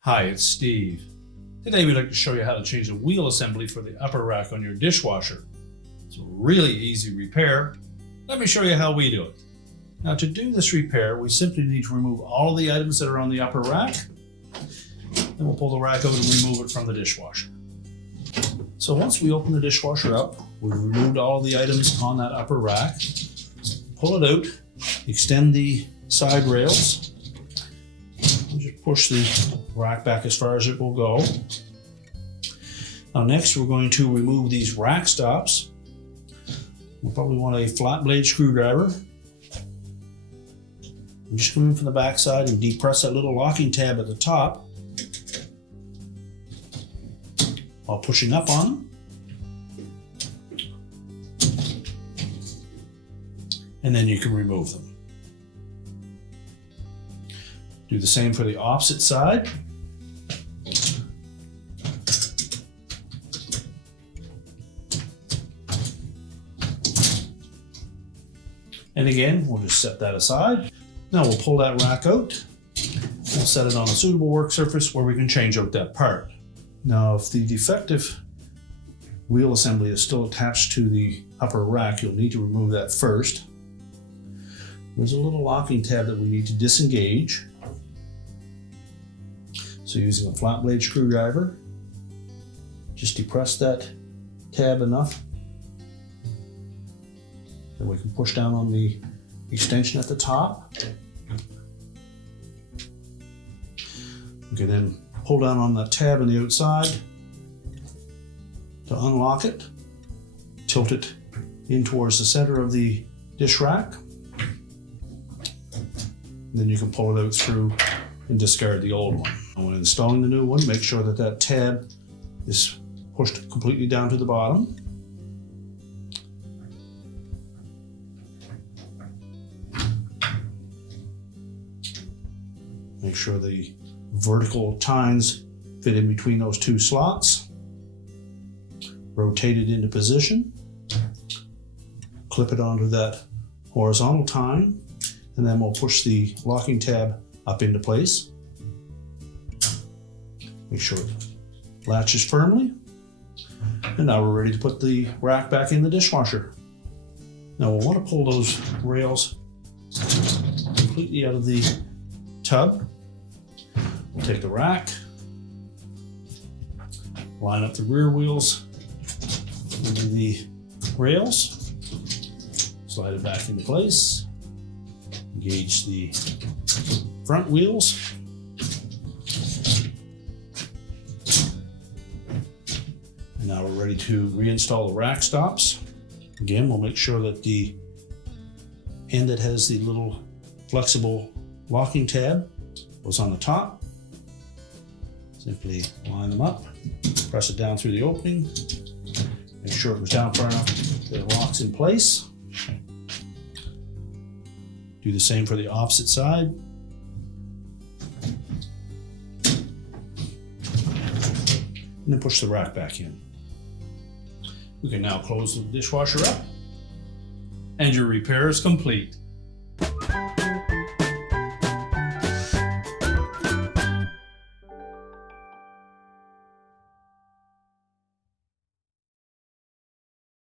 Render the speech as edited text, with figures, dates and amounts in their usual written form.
Hi, it's Steve. Today we'd like to show you how to change the wheel assembly for the upper rack on your dishwasher. It's a really easy repair. Let me show you how we do it. Now, to do this repair, we simply need to remove all of the items that are on the upper rack. Then we'll pull the rack out and remove it from the dishwasher. So once we open the dishwasher up, we've removed all of the items on that upper rack. Pull it out, extend the side rails, and just push the rack back as far as it will go. Now next we're going to remove these rack stops. We'll probably want a flat blade screwdriver. And just come in from the back side and depress that little locking tab at the top while pushing up on them. And then you can remove them. Do the same for the opposite side. And again, we'll just set that aside. Now we'll pull that rack out. We'll set it on a suitable work surface where we can change out that part. Now, if the defective wheel assembly is still attached to the upper rack, you'll need to remove that first. There's a little locking tab that we need to disengage. So using a flat blade screwdriver, just depress that tab enough that we can push down on the extension at the top. You can then pull down on that tab on the outside to unlock it, tilt it in towards the center of the dish rack. And then you can pull it out through and discard the old one. And when installing the new one, make sure that that tab is pushed completely down to the bottom. Make sure the vertical tines fit in between those two slots. Rotate it into position. Clip it onto that horizontal tine, and then we'll push the locking tab up into place. Make sure it latches firmly. And now we're ready to put the rack back in the dishwasher. Now we'll want to pull those rails completely out of the tub. We'll take the rack, line up the rear wheels into the rails, slide it back into place, engage the front wheels, and now we're ready to reinstall the rack stops. Again, we'll make sure that the end that has the little flexible locking tab goes on the top. Simply line them up, press it down through the opening, make sure it goes down far enough that it locks in place. Do the same for the opposite side. And then push the rack back in. We can now close the dishwasher up, and your repair is complete.